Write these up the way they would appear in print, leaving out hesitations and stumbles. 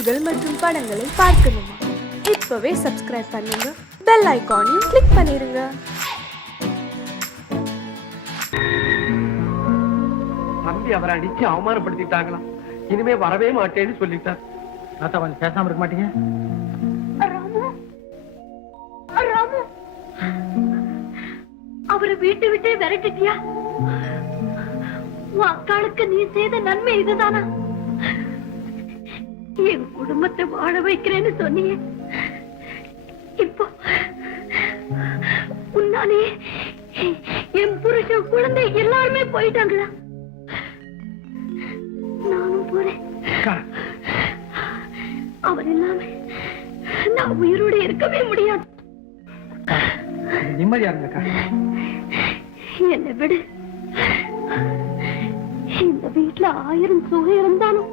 செய்திகள் மற்றும் படங்களை பார்க்கணுமா? இப்பவே சப்ஸ்கிரைப் பண்ணுங்க, பெல் ஐகானையும் கிளிக் பண்ணிருங்க. தம்பி அவரை அடிச்சு அவமானப்படுத்திட்டாங்களாம். இனிமே வரவே மாட்டேன்னு சொல்லிட்டார். தாத்தா கொஞ்சம் பேசாம இருக்க மாட்டீங்க? அவரை வீட்டை விட்டே விரட்டிட்டியா? உன் அக்காளுக்கு நீ செய்த நன்மை இதுதானா? என் குடும்பத்தை வாழ வைக்கிறேன்னு சொன்னியே, இப்போ உன்னாலே என் புருஷன் குழந்தை எல்லாருமே போயிட்டாங்களா? நானும் போறேன். அவர் இல்லாம நான் உயிரோடு இருக்கவே முடியாது. நிம்மதியா இருங்கக்கா. என்னை விடு. இந்த வீட்டுல 1000 சுகம் இருந்தாலும்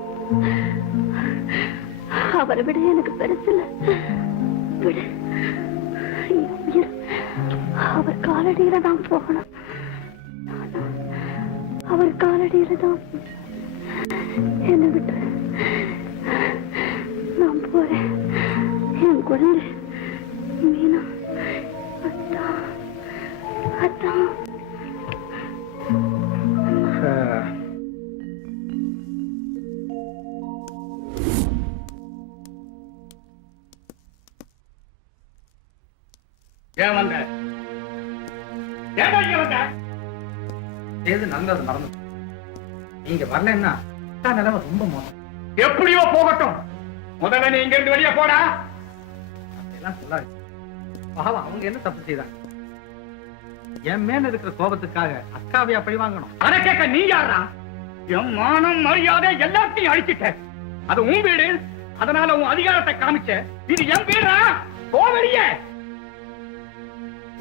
அவரை விட எனக்கு பெருசில்ல. விடு. அவர் காலடியில தான் போகணும். அவர் காலடியில தான். என்னை விட்டு நான் போறேன். என் குழந்தை மீனா அதான் நல்லது நடந்தது. நீங்க வரலன்னா நிலைமை ரொம்ப மோசம். எப்படியோ போகட்டும். முதல்ல நீ இங்க இருந்து வெளியே போடா. எல்லாம் சொல்லாது. பாவம், அவங்க என்ன தப்பு செய்தாங்க? என் மேல இருக்கிற கோபத்துக்காக அக்காவையா பழி வாங்கணும்? அதை கேட்க நீ யாரா? என் மானம் மரியாதை எல்லாத்தையும் அழிச்சிட்ட. அது உன் வீடு, அதனால உன் அதிகாரத்தை காமிச்ச. இது என் வீடா? போவடியே.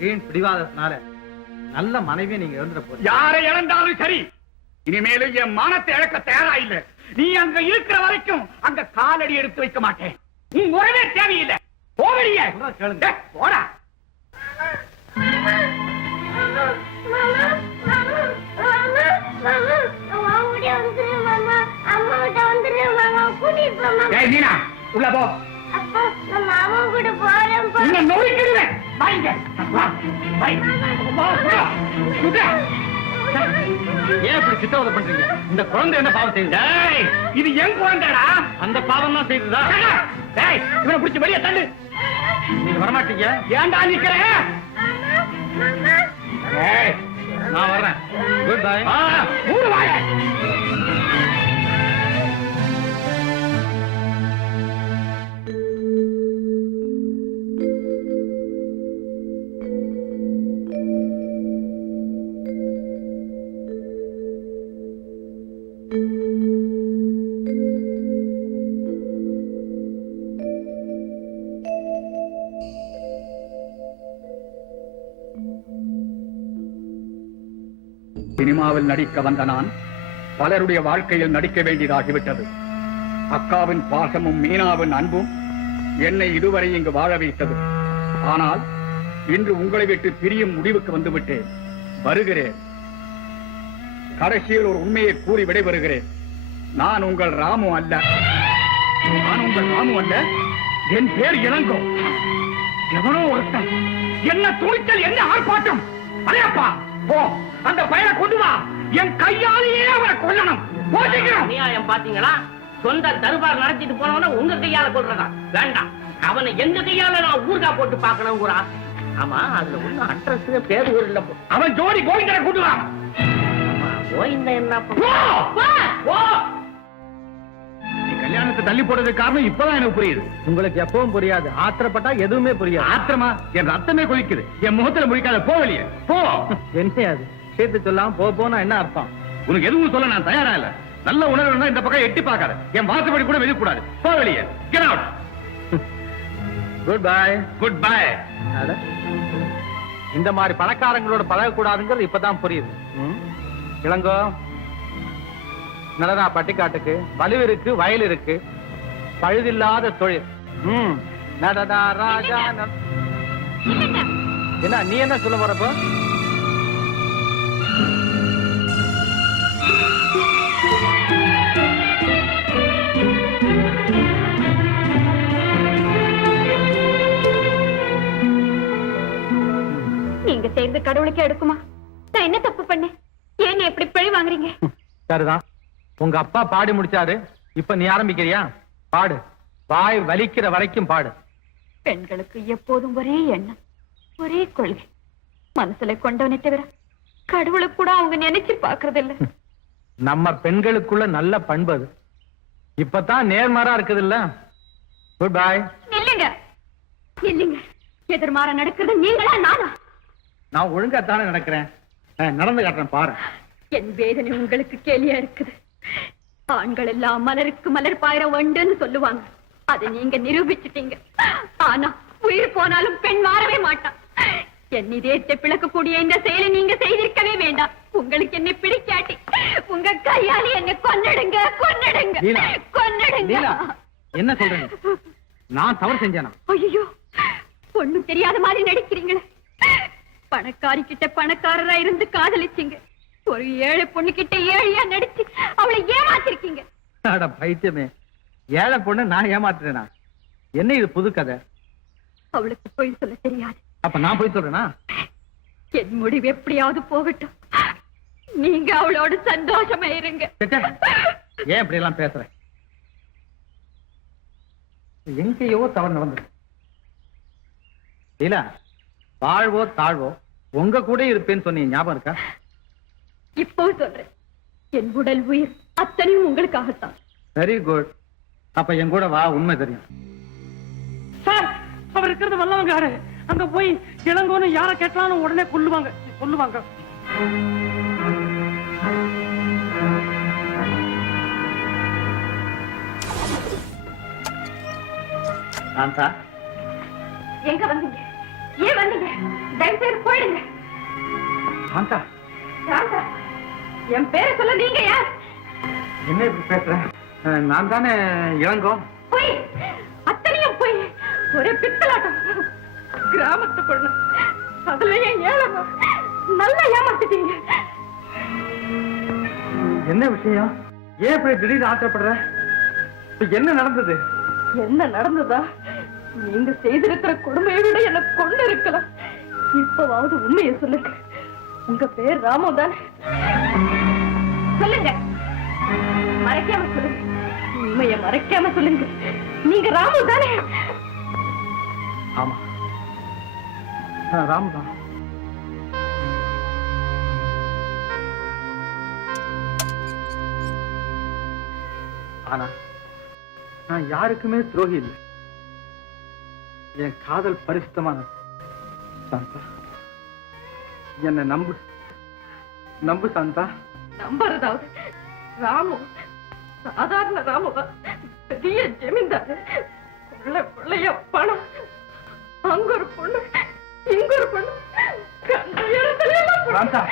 வீண் பிடிவாதத்தினால நல்ல மனைவியை நீங்க இழந்துட போறீங்க. யாரை இழந்தாலும் சரி, இனிமேலும் என் மானத்தை இழக்க தயாரா இல்ல. நீ அங்க இருக்கிற வரைக்கும் அங்க காலடி எடுத்து வைக்க மாட்டேன். உன் உறவே தேவையில்லை. போவடியே. கேளுங்க. போடா. உள்ள போ. ஏன் இப்படி சித்தவதை பண்றீங்க? இந்த குழந்தை என்ன பாவம் செய்யுது? இது என் குழந்தைடா. அந்த பாவம் தான் செய்யுதா? இவனை பிடிச்சி வெளியே தள்ளு. நீங்க வரமாட்டீங்க. ஏன்டா நிக்கிறேன்? நான் வர்றேன். Good bye. மூணு வாய. சினிமாவில் நடிக்க வந்த நான் பலருடைய வாழ்க்கையில் நடிக்க வேண்டியதாகிவிட்டது. அக்காவின் பாசமும் மீனாவின் அன்பும் என்னை இதுவரை இங்கு வாழ வைத்தது. ஆனால் இன்று உங்களை விட்டு பிரியும் முடிவுக்கு வந்துவிட்டேன். வருகிறேன். கடைசியில் ஒரு உண்மையை கூறி விடைபெறுகிறேன். நான் உங்கள் ராமு அல்ல. நான் உங்கள் ராமு அல்ல. என் பேர் இளங்கோ. எவனோ ஒருத்தன் என்ன துணிச்சல், என்ன ஆர்ப்பாட்டம்! அடையப்பா, போ, அந்த பையனை கொண்டு வா. என் கையாலேயே அவரை கொல்லணும். அநியாயம் பாத்தீங்களா? சொந்த தர்பார் நடத்திட்டு போனவன உங்க கையால கொல்றதா? வேண்டாம். அவனை எந்த கையால நான் ஊர்கா போட்டு பார்க்கணும் ஒரு ஆசை. ஆமா, அதுல ஒண்ணு அட்ரஸ் பேர் ஊர் இல்ல. அவன் ஜோடி கோவிந்தரை கொண்டு வா. கோவிந்த என்ன கல்யாணத்தை தள்ளி போடுறதுக்கு காரணம் இப்பதான் எனக்கு புரியுது. உங்களுக்கு எப்பவும் புரியாது. ஆத்திரப்பட்டா எதுவுமே புரியாது. ஆத்திரமா என் ரத்தமே கொதிக்குது. என் முகத்துல முடிக்காத. போவலியே போ. என்ன அது சேர்த்து சொல்லாம போனா என்ன அர்த்தம்? உனக்கு எதுவும் சொல்ல நான் தயாரா இல்ல. நல்ல உணர்வு இந்த பக்கம் எட்டி பார்க்காத. என் வாசப்படி கூட வெளிய கூடாது. போவலியே. Get out. Good bye. Good bye. இந்த மாதிரி பணக்காரங்களோட பழக கூடாதுங்கிறது இப்பதான் புரியுது. இளங்கோ, நடனா பட்டிக்காட்டுக்கு வலு இருக்கு, வயல் இருக்கு, பழுதில்லாத தொழில். நடனா ராஜா. என்ன நீ என்ன சொல்ல வரப்போ? நீங்க செய்யறது கடவுளுக்கே எடுக்குமா? நான் என்ன தப்பு பண்ணேன்? ஏன் எப்படி பழி வாங்குறீங்க? சரிதான், உங்க அப்பா பாடி முடிச்சாரு, இப்ப நீ ஆரம்பிக்கிறியா? பாடு, வாய் வலிக்கிற வரைக்கும் பாடு. பெண்களுக்கு எப்போதும் ஒரே எண்ணம், ஒரே கொள்கை. மனசுல கொண்டவனை தவிர கடவுளுக்கு கூட அவங்க நினைச்சு பாக்குறது இல்ல. நம்ம பெண்களுக்குள்ள நல்ல பண்பு அது. இப்பதான் நேர்மாறா இருக்குது இல்ல. Good bye. இல்லைங்க இல்லைங்க, எதிர்மாற நடக்கிறது நீங்களா நானா? நான் ஒழுங்கா தானே நடக்கிறேன், நடந்து காட்டுறேன் பாரு. என் வேதனை உங்களுக்கு கேலியா இருக்குது. ஆண்கள் எல்லாம் மலருக்கு மலர் பாயிர வண்டுன்னு சொல்லுவாங்க. அதை நீங்க நிரூபிச்சிட்டீங்க. ஆனா உயிர் போனாலும் பெண் மாறவே மாட்டான். என் இதயத்தை பிளக்கக்கூடிய இந்த செயலை நீங்க செய்திருக்கவே வேண்டாம். உங்களுக்கு என்னை பிடிக்காட்டி உங்க கையால என்னை கொன்னிடுங்க, கொன்னிடுங்க, கொன்னிடுங்க. என்ன சொல்றீங்க? நான் தவறு செஞ்சேனா? ஐயோ, ஒண்ணும் தெரியாத மாதிரி நடிக்கிறீங்களே. பணக்காரி கிட்ட பணக்காரரா இருந்து காதலிச்சீங்க. ஒரு ஏழை பொண்ணு கிட்ட ஏழையா நடிச்சு அவளை ஏமாத்திருக்கீங்க. அட பைத்தியமே, ஏழை பொண்ணு நான் ஏமாத்துறேனா? என்ன இது புது கதை? அவளுக்கு போய் சொல்ல தெரியாது. அப்ப நான் போய் சொல்றேனா? என் முடிவு எப்படியாவது போகட்டும். நீங்க அவளோட சந்தோஷமா இருங்க. ஏன் இப்படி எல்லாம் பேசுற? எங்கேயோ தவறு நடந்தது. இல்ல, வாழ்வோ தாழ்வோ உங்க கூட இருப்பேன்னு சொன்னீங்க, ஞாபகம் இருக்கா? இப்போ சொல்றேன், என் உடல் உயிர் அத்தனையும் உங்களுக்காகத்தான். Very good. அப்ப என் கூட வா, உண்மை தெரியும். சார், அவர் இருக்கிறது வல்லவங்காரு. அங்க போய் இளங்கோன்னு யார கேட்டாலும் உடனே கொல்லுவாங்க, சொல்லுவாங்க. சாந்தா, எங்க வந்தீங்க? ஏன் வந்தீங்க? தயவு செய்து போயிடுங்க. சாந்தா, ராதா, என் பேரை சொல்ல நீங்க யார்? என்ன இப்படி பேசுற? நான் தானே இளங்கோ. போய், அத்தனையும் போய். ஒரே பித்தலாட்டம். கிராமத்து பொண்ணு, அதுலயே ஏழமா நல்லா ஏமாத்திட்டீங்க. என்ன விஷயம்? ஏன் இப்படி திடீர்னு ஆசைப்படுற? என்ன நடந்தது? என்ன நடந்ததா? நீங்க செய்திருக்கிற கொடுமையை விட எனக்கு கொண்டு இருக்கலாம். இப்பவாவது உண்மையை சொல்லுங்க. உங்க பேர் ராமு தானே? சொல்லுங்க, மறைக்காம சொல்லுங்க. உண்மையை மறைக்காம சொல்லுங்க. நீங்க ராமு தானே? ஆமா, ராமுதான். ஆனா நான் யாருக்குமே துரோகி இல்லை. என் காதல் பரிசுத்தமானது. சாந்தா, என்ன நம்பு, நம்பு சாந்தா. நம்புறதாவது? ராமு சாதாரண ராமுவா? பெரிய ஜமீன்தார். பிள்ளைய பணம், அங்க ஒரு பொண்ணு, இங்க ஒரு பொண்ணு. சாந்தா,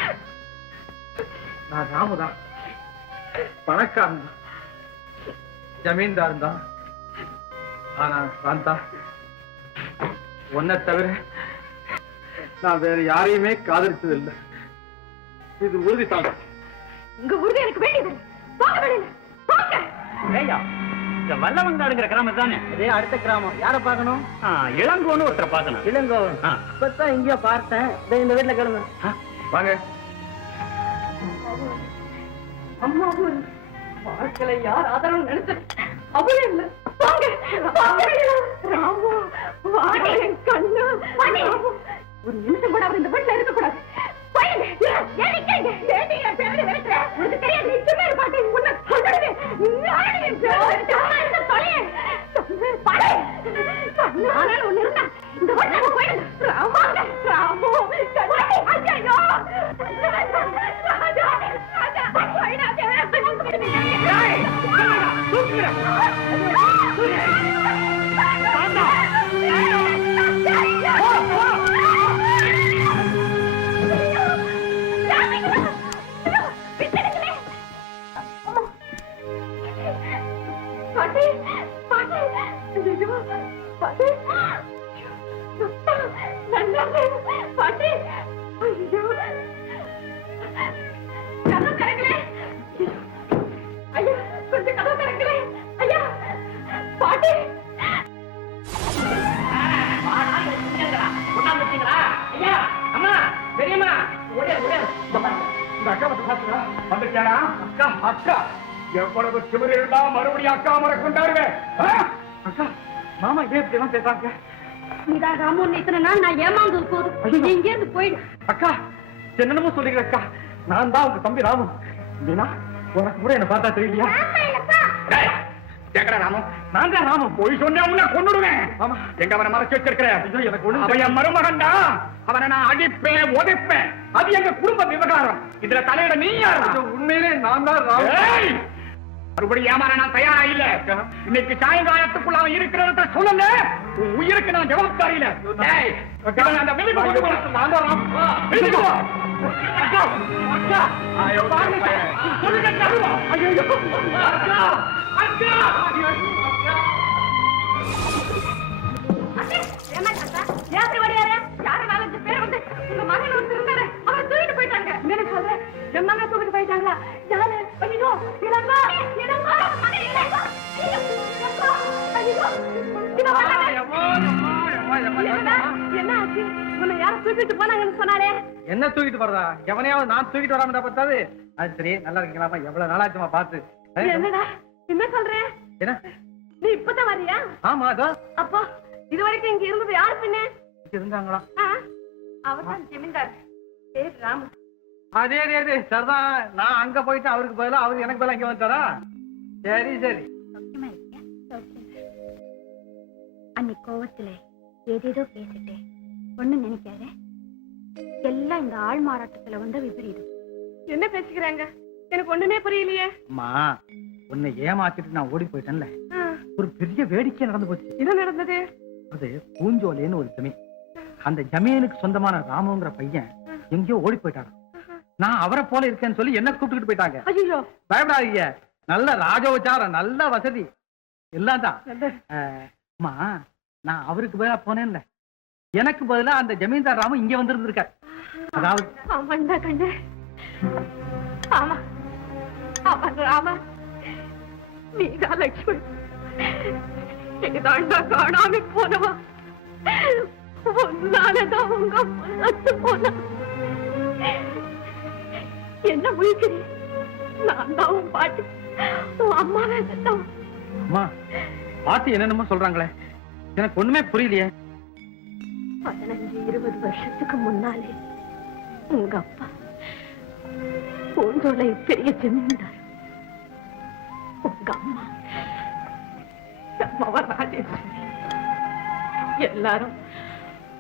நான் ராமுதான். பணக்காரன் தான், ஜமீன்தார் தான். ஆனா சாந்தா, உன்னை தவிர நான் வேற யாரையுமே காதலிச்சது இல்லை. இது உறுதி சாந்தா. உங்க உறுதி எனக்கு வேண்டியது. போக வேண்டியது, போங்க. ஐயா, இந்த வல்லவங்காடுங்கிற கிராமம் தானே? இதே அடுத்த கிராமம். யார பாக்கணும்? இளங்கோன்னு ஒருத்தரை பார்க்கணும். இளங்கோ. இப்பதான் இங்கேயோ பார்த்தேன். இந்த வீட்டுல கிளம்பு. வாங்க. அம்மாவும் வாழ்க்கையில யார் ஆதரவு நினைச்சது அவளே இல்ல. வாங்க, வாங்க. ராமு, வாங்க என் கண்ணு. ஒரு நிமிஷம் கூட அவர் இந்த வீட்டுல இருக்க கூடாது. ஐயா அம்மா பெரியம்மா ஒரே ஒரே இந்த அக்கா வந்து பாத்துக்கா வந்துட்டாரா அக்கா அக்கா எவ்வளவு திமிரு இருந்தா மறுபடியும் அக்கா முறை கொண்டாடுவேன் அக்கா மாமா ஏன் இப்படி எல்லாம் பேசாங்க நீதான் ராமன் இத்தனை நாள் நான் ஏமாந்தது போதும் இங்க இருந்து போயிடு அக்கா என்னென்னமோ சொல்லிக்கிற அக்கா நான் தான் உங்க தம்பி ராமு மீனா உனக்கு கூட என்ன பார்த்தா தெரியலையா கேக்குற ராமு நான் தான் ராமு போய் சொன்ன கொண்டுடுவேன் ஆமா எங்க அவனை மறைச்சு வச்சிருக்கிறேன் எனக்கு ஒண்ணு என் மருமகன்டா அவனை நான் அடிப்பேன் உதைப்பேன் அது எங்க குடும்ப விவகாரம் இதுல தலையிட நீ யாரு உண்மையிலே நான் தான் ராமு மறுபடியும் ஏமாற நான் தயாரா இல்ல இன்னைக்கு சாயங்காலத்துக்குள்ள அவன் இருக்கிறத சொல்லுங்க உன் உயிருக்கு நான் ஜவாப்தாரி இல்ல அந்த வெளியே நான் தான் ராமு அக்கா அக்கா சொல்லுங்க அக்கா போயிட்டாங்களா யாரு ஐயோ இளங்கா இளங்கா என்ன ஆச்சு உன்னை யாரும் தூக்கிட்டு போனாங்கன்னு சொன்னாலே என்ன தூக்கிட்டு போறதா எவனையாவது நான் தூக்கிட்டு வராம பார்த்தாது அது சரி நல்லா இருக்கீங்களாமா எவ்வளவு நாளாச்சுமா பார்த்து என்னடா என்ன சொல்றேன் என்ன நீ இப்பதான் வரியா ஆமா அதோ அப்போ இது வரைக்கும் இங்க இருந்தது யாரு பின்ன இருந்தாங்களா அவர்தான் ஜமீன்தார் பேர் ராமு அதே அதே சரிதான் நான் அங்க போயிட்டு அவருக்கு பதிலா அவரு எனக்கு பதிலா இங்க வந்துட்டாரா சரி சரி அன்னைக்கு கோவத்துல ஏதேதோ பேசிட்டேன் ஒண்ணு நினைக்காத எல்லாம் இந்த ஆள் மாறாட்டத்துல வந்த விபரீதம் என்ன பேசிக்கிறாங்க எனக்கு ஒண்ணுமே புரியலையே அம்மா உன்னை ஏமாத்திட்டு நான் ஓடி போயிட்டேன்ல ஒரு பெரிய வேடிக்கை நடந்து போச்சு என்ன நடந்தது அது பூஞ்சோலேன்னு ஒரு ஜமீன் அந்த ஜமீனுக்கு சொந்தமான ராமுங்கிற பையன் எங்கேயோ ஓடி போயிட்டாங்க நான் அவரை போல இருக்கேன்னு சொல்லி என்ன கூப்பிட்டுக்கிட்டு போயிட்டாங்க ஐயோ பயப்படாதீங்க நல்ல ராஜோச்சாரம் நல்ல வசதி எல்லாம் தான் அம்மா நான் அவருக்கு பதிலா போனேன்ல எனக்கு பதிலா அந்த ஜமீன்தார் ராமு இங்க வந்திருந்திருக்கார் அதாவது ஆமாண்டா கண்ணு ஆமா அவன் ராம நீதான் லட்சுமி நீதாண்டா காணாம போனவா உன்னாலதான் உங்க அத்து போன என்ன முழிக்கிறீ நான் தான் உன் பாட்டி உன் அம்மாவே செத்தவன் அம்மா பாட்டி என்னென்னமோ சொல்றாங்களே எனக்கு ஒண்ணுமே புரியலையே 15-20 வருஷத்துக்கு முன்னாலே உங்க அப்பா பூஞ்சோலை பெரிய ஜமீன்தார் உங்க அம்மா ராஜேஸ்வரி எல்லாரும்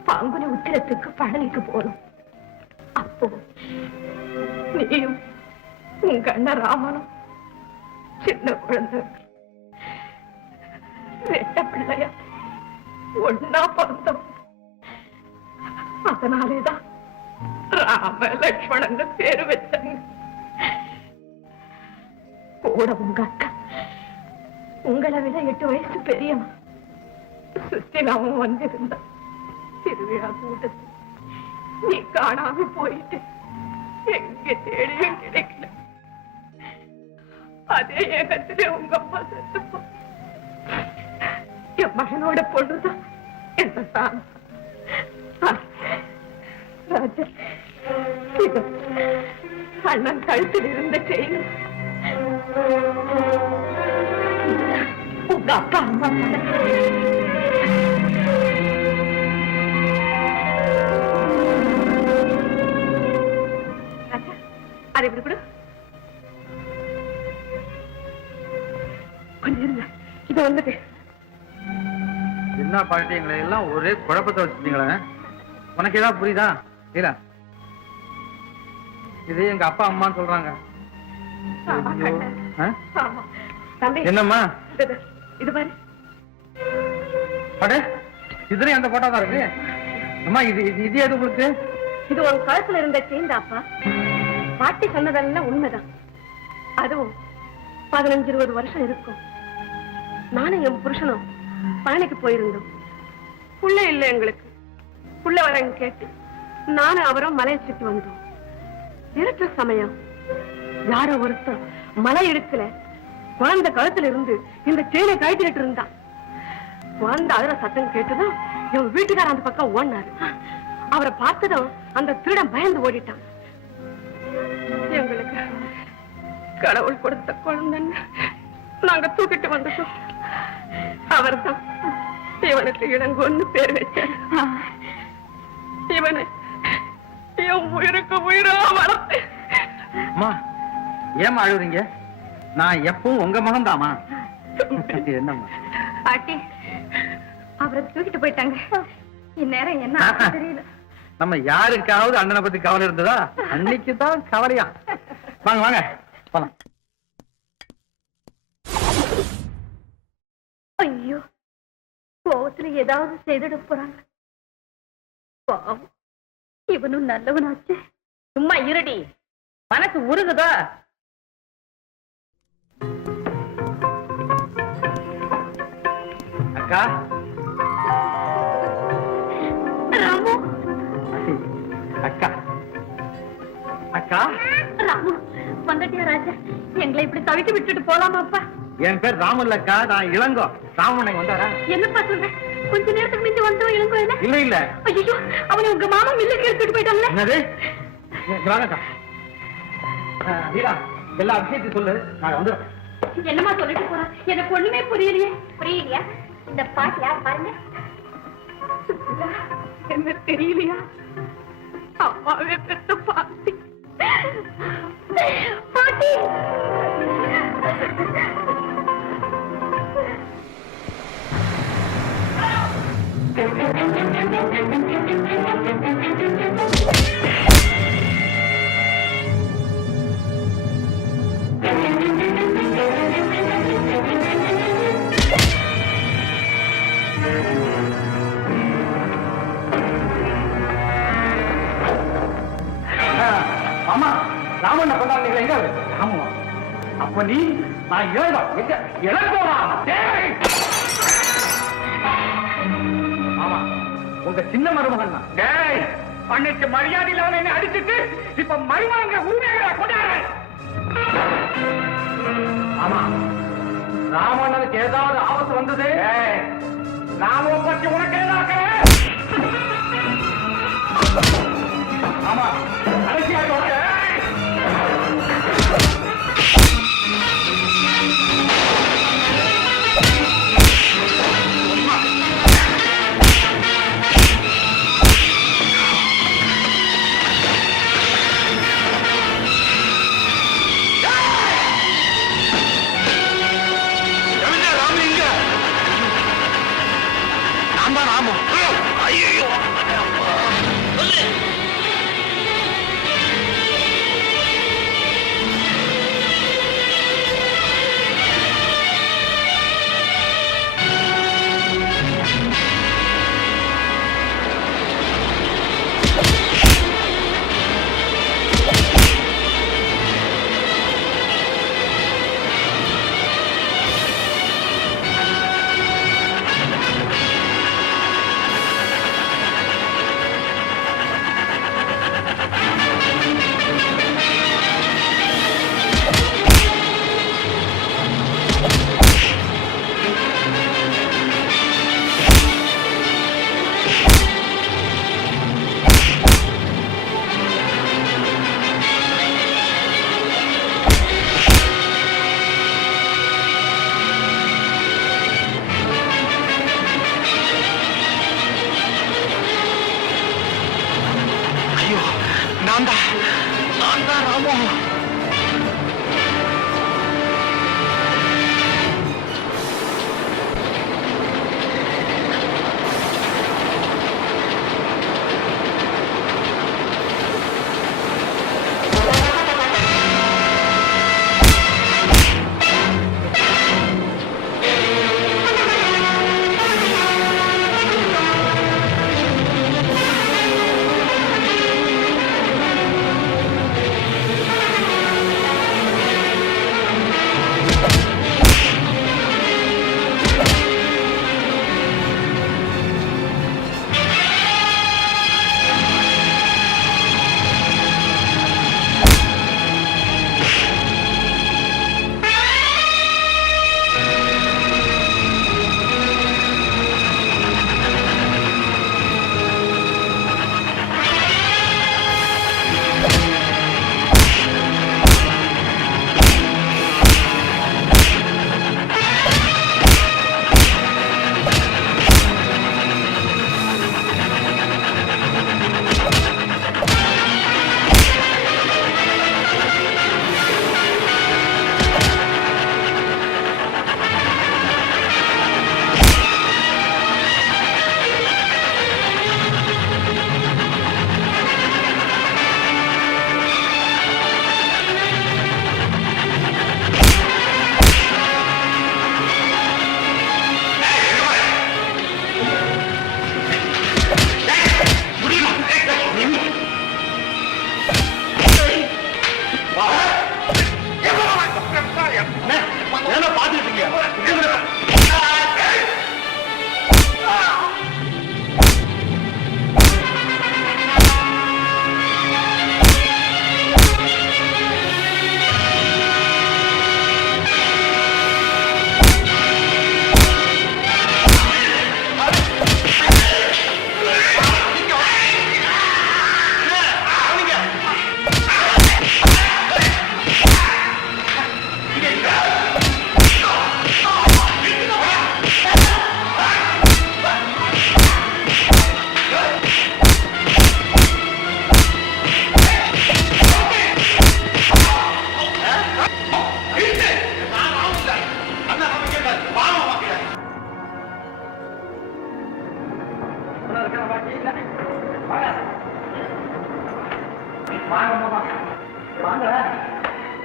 பாங்குனி உத்திரத்துக்கு பழனிக்கு போறோம் அப்போ நீயும் உங்க அண்ணன் ராமனும் சின்ன குழந்தை ரெட்ட பிள்ளையா ஒன்னா பிறந்தோம் அதனாலேதான் ராம லட்சுமணன் பேரு வச்சாங்க கூட உங்க அக்கா உங்களை விட 8 வயசு பெரியவன் சுத்தினாவும் வந்திருந்தா திருவிழா கூட்டத்து நீ காணாம போயிட்டு எங்க தேடியும் கிடைக்கல அதே ஏகத்திலே உங்க அப்பா செத்துப்போ என் மகனோட பொண்ணுதான் என்ன தான் ராஜா அண்ணன் கழுத்தில் இருந்த செயின் உங்க அப்பா அம்மா ராஜா அது இப்படி கூட கொஞ்சம் இருங்க இது வந்துட்டு என்ன பாட்டி எங்களை எல்லாம் ஒரே குழப்பத்தை வச்சிருந்தீங்களே உனக்கு ஏதாவது புரியுதா இல்ல இது எங்க அப்பா அம்மான்னு சொல்றாங்க என்னம்மா இது பாரு அடே இதுலயும் அந்த போட்டோ தான் இருக்கு அம்மா இது இது எது உங்களுக்கு இது உன் கழுத்துல இருந்த சேர்ந்தாப்பா பாட்டி சொன்னதெல்லாம் உண்மைதான் அதுவும் 15-20 வருஷம் இருக்கும் நானும் என் புருஷனும் பழனிக்கு போயிருந்தோம் புள்ள இல்லை எங்களுக்கு புள்ள வரங்க கேட்டு நானும் அவரும் மலையை சுற்றி வந்தோம் இருட்ட சமயம் யாரோ ஒருத்தர் மலை எடுக்கல குழந்தை கழுத்துல இருந்து இந்த செயினை கழட்டிட்டு இருந்தான் குழந்தை அழுற சத்தம் கேட்டுதான் என் வீட்டுக்கார அந்த பக்கம் ஓடினாரு. அவரை பார்த்ததும் அந்த திருடன் பயந்து ஓடிட்டான். எங்களுக்கு கடவுள் கொடுத்த குழந்தைன்னு நாங்க தூக்கிட்டு வந்துட்டோம். அவர் தான் இவனுக்கு இளங்கோன்னு பேர் வச்சார். இவனை என் உயிருக்கு உயிரா வளர்த்து. அம்மா ஏமா அழுகுறீங்க? நான் எப்பவும் உங்க மகன்தாமா. என்னம்மா பாட்டி அவரை தூக்கிட்டு போயிட்டாங்க. இந்நேரம் என்ன தெரியல. நம்ம யாருக்காவது அண்ணனை பத்தி கவலை இருந்ததா? அன்னைக்குதான் கவலையா. வாங்க வாங்க போலாம். ஐயோ, கோவத்துல ஏதாவது செய்துட போறாங்க. பாவம், இவனும் நல்லவனாச்சு. சும்மா இருடி, மனசு உருகுதோ? அக்கா ராமு, அக்கா அக்கா ராமு வந்துட்டியா ராஜா? எங்களை இப்படி தவிக்க விட்டுட்டு போலாமாப்பா? என் பேர் ராமன் அக்கா. நான் இளங்கோ. ராமனை வந்தாரா? என்னப்பா சொல்ற? கொஞ்ச நேரத்துக்கு முந்தி வந்தோம் இளங்கோ. என்ன? இல்ல இல்ல. ஐயோ, அவனை உங்க மாமா மில்லுக்கு எடுத்துட்டு போயிட்டாங்களே. என்னது? வாங்கக்கா. வீரா எல்லா விஷயத்தையும் சொல்லு, நான் வந்து. என்னமா சொல்லிட்டு போறான்? எனக்கு ஒண்ணுமே புரியலையே. புரியலையா? இந்த பாட்டு யார் பாருங்க. என்ன தெரியலையா? அம்மாவே பெத்த பாட்டி. பாட்டி ஆமா, ராமன் கொண்டாடுறீங்களா? எங்க அவரு? ராமன். அப்ப நீ நான் இழந்தா எங்க இழந்தோமா? ஆமா, உங்க சின்ன மருமகன் தான். டேய், அன்னைக்கு மரியாதையில் அவனை என்ன அடிச்சுட்டு இப்ப மருமகங்க உண்மையை கொண்டாடு. ஆமா, ராமனுக்கு ஏதாவது ஆபத்து வந்தது, ராமனை பற்றி உனக்கு ஏதாவது? ஆமா, கடைசியாக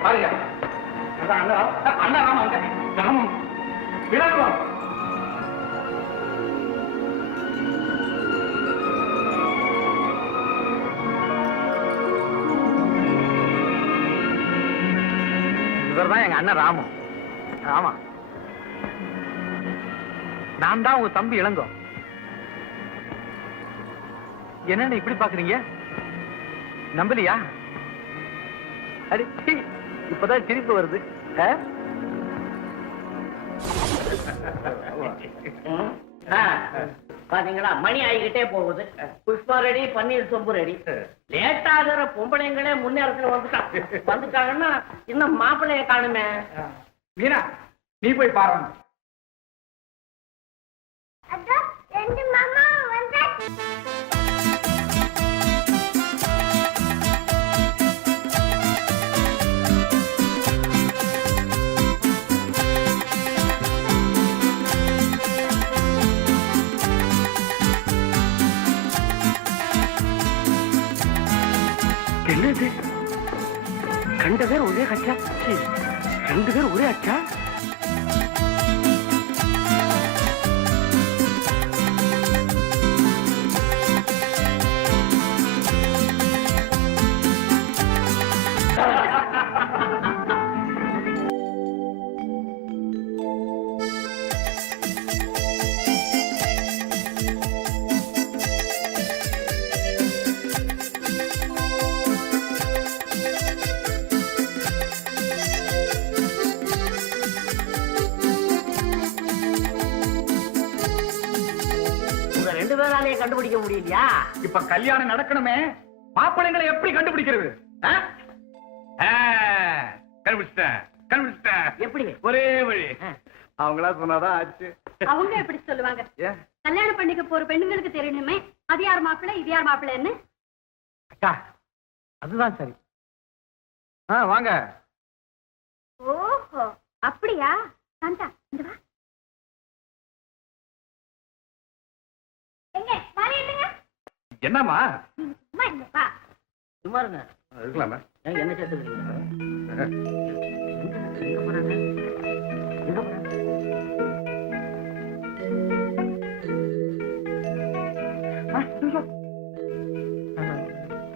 பாருங்க அண்ணா ராம அங்க ராமம் விளக்கம் இவர்தான் எங்க அண்ணன் ராமு. ஆமா, நான் தான் உங்க தம்பி இளங்கோ. என்னன்னு இப்படி பாக்குறீங்க? நம்பலையா? அடி இப்பதான் சிரிப்பு வருது. பாத்தீங்களா, மணி ஆகிக்கிட்டே போகுது. புஷ்பா ரெடி, பன்னீர் சொம்பு ரெடி. லேட் ஆகிற பொம்பளைங்களே முன்னேறத்துல வந்துட்டாங்கன்னா இன்னும் மாப்பிள்ளைய காணுமே. மீனா, நீ போய் பாரு. என்னது? ரெண்டு பேர் ஒரே அச்சா? ரெண்டு பேர் ஒரே அச்சா? ரெண்டு பேராலேயே கண்டுபிடிக்க முடியலையா? இப்ப கல்யாணம் நடக்கணுமே, மாப்பிள்ளைங்களை எப்படி கண்டுபிடிக்கிறது? கண்டுபிடிச்சிட்டேன். எப்படி? ஒரே வழி, அவங்களா சொன்னாதான் ஆச்சு. அவங்க எப்படி சொல்லுவாங்க? கல்யாணம் பண்ணிக்க போற பெண்ணுங்களுக்கு தெரியணுமே அது யார் மாப்பிள்ளை இது யார் மாப்பிள்ளைன்னு. அக்கா, அதுதான் சரி. வாங்க. ஓஹோ, அப்படியா? சாந்தா, இங்க வா. எங்க வாரி எடுங்க. என்னம்மா? சும்மா இங்க வா. சும்மா இருங்க. இருக்கலாமா? என்ன சேர்த்துக்கிறீங்க?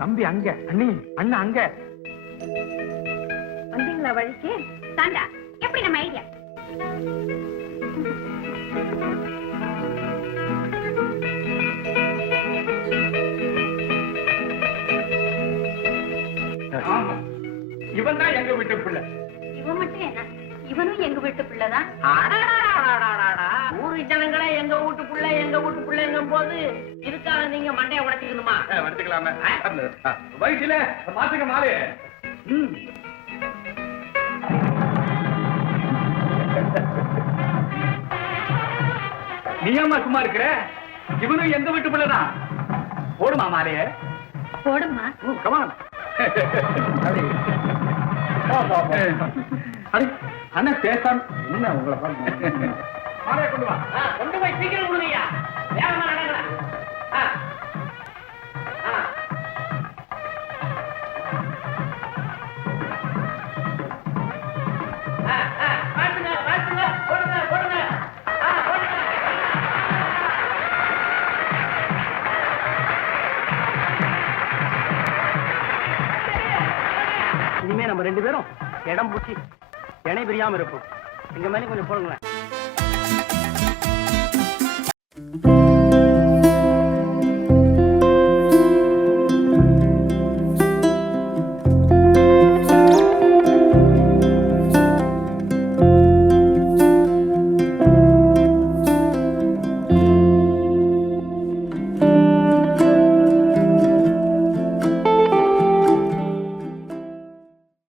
தம்பி அங்க, அண்ணி அண்ணா அங்க. வந்தீங்களா வழிக்கு? சாந்தா, எப்படி நம்ம ஐடியா? இவன் தான் எங்க வீட்டு பிள்ளை. இவன் மட்டும் என்ன, இவனும் எங்க வீட்டு பிள்ளைதான். ஊரு ஜனங்களே எங்க வீட்டு பிள்ளை எங்க வீட்டு பிள்ளைங்கும் போது இதுக்காக நீங்க மண்டைய உடைச்சுக்கணுமா? எடுத்துக்கலாமே. வயசுல மாத்துக்க மாறு. நீ ஏம்மா சும்மா இருக்கிற? இவனும் எங்க வீட்டு பிள்ளைதான். போடுமா மாலைய? போடுமா. கமான். அண்ணன் பேசாம என்ன உங்களை மாலைய கொண்டு வா. கொண்டு போய் சீக்கிரம் கொடுங்கய்யா. வேகமா நடக்கலாம். இனிமே நம்ம ரெண்டு பேரும் இடம் பூச்சி இணை பிரியாம இருப்போம். எங்க மேலே கொஞ்சம் போடுங்களேன்.